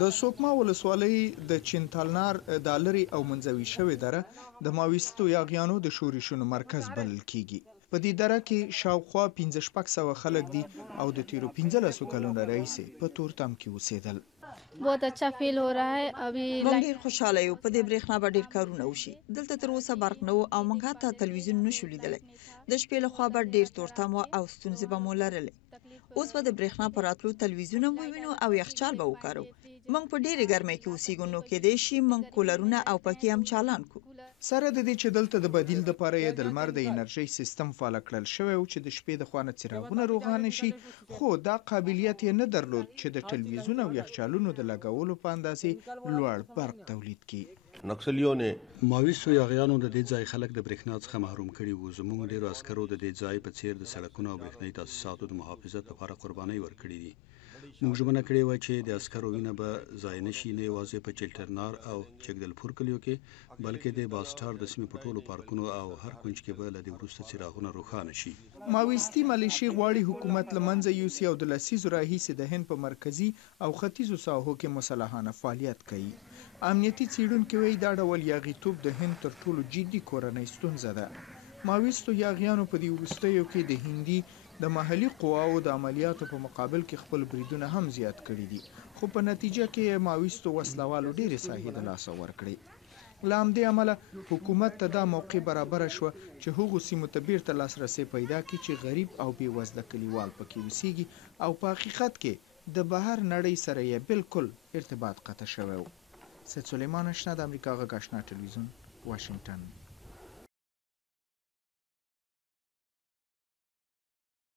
د سوکما ولسوالۍ د چینتالنار د لرې او منځوي شوې دره د ماویستو یاغیانو د شورشونو مرکز بلل کیږي. په دې دره کې شاوخوا 1500 خلک دي او د تیرو 15 کلونو راهیسې په تورتم کې اوسېدل. बहुत अच्छा फील हो रहा है अभी موږ ډیر خوشاله یو. په دې برېښنا به ډیر کارونه وشي. دلته تر اوسه برق نه و او موږ حتی تلویزیون نشو لیدلی. د شپې له خوا به ډیر تورتم او ستونزې به مو لرلې. اوس به د برېښنا پر راتلو تلویزیون هم ووینو او یخچال به وکارو. موږ په ډیرې ګرمۍ کې اوسېږو نو کېدای شي موږ کولرونه او پکې هم چالان کړو. سره د دې چې دلته د بدیل دپاره یې د لمر د انرژۍ سیستم فعال کړل شوی و چې د شپې د خوا نه څراغونه روښانه شي، خو دا قابلیت یې نه درلود چې د ټلویزیون او یخچالونو د لګولو په اندازې لوړ برق تولید کړي. نکسلیوں نے ماویستو یاغیانو د دې ځای خلک د برېښنا څخه محروم کړي وو. زموږ ډیرو عسکرو د دې ځای په څیر د سړکونو او برېښنایي تاسیساتو د محافظت لپاره قربانۍ ورکړي دي. موږ ژمنه کړې وه چې د عسکرو وینه به ضایع نه شي، نه یوازې په چلټرنار او چکدلپور کلیو کې بلکې د باسټار د سیمې په ټولو پارکونو او هر کونج کې به له دې وروسته څراغونه روښانه شي. ماویستي ملیشې غواړي حکومت له منځه یوسي او د لسیزو راهیسې د هند په مرکزي او ختیځو ساحو کې مسلحانه فعالیت کوي. امنیتي څېړونکي وایي دا ډول یاغیتوب د هند تر ټولو جدي کورنۍ ستونزه ده. ماویستو یاغیانو په دې وروستیو کې د هندي د محلي قواو د عملیاتو په مقابل کې خپل بریدونه هم زیات کړي دي، خو په نتیجه کې ماویستو وسلوالو ډېرې ساحې د لاسه ورکړې. له همدې امله حکومت ته دا موقع برابره شوه چې هغو سیمو ته بیرته لاسرسی پیدا کړي چې غریب او بېوزله کلیوال پکې اوسیږي او په حقیقت کې د بهر نړۍ سره یې بالکل ارتباط قطع شوی و. سید سلیمان اشنا، د امریکا غږ آشنا ټلویزیون، واشنګټن.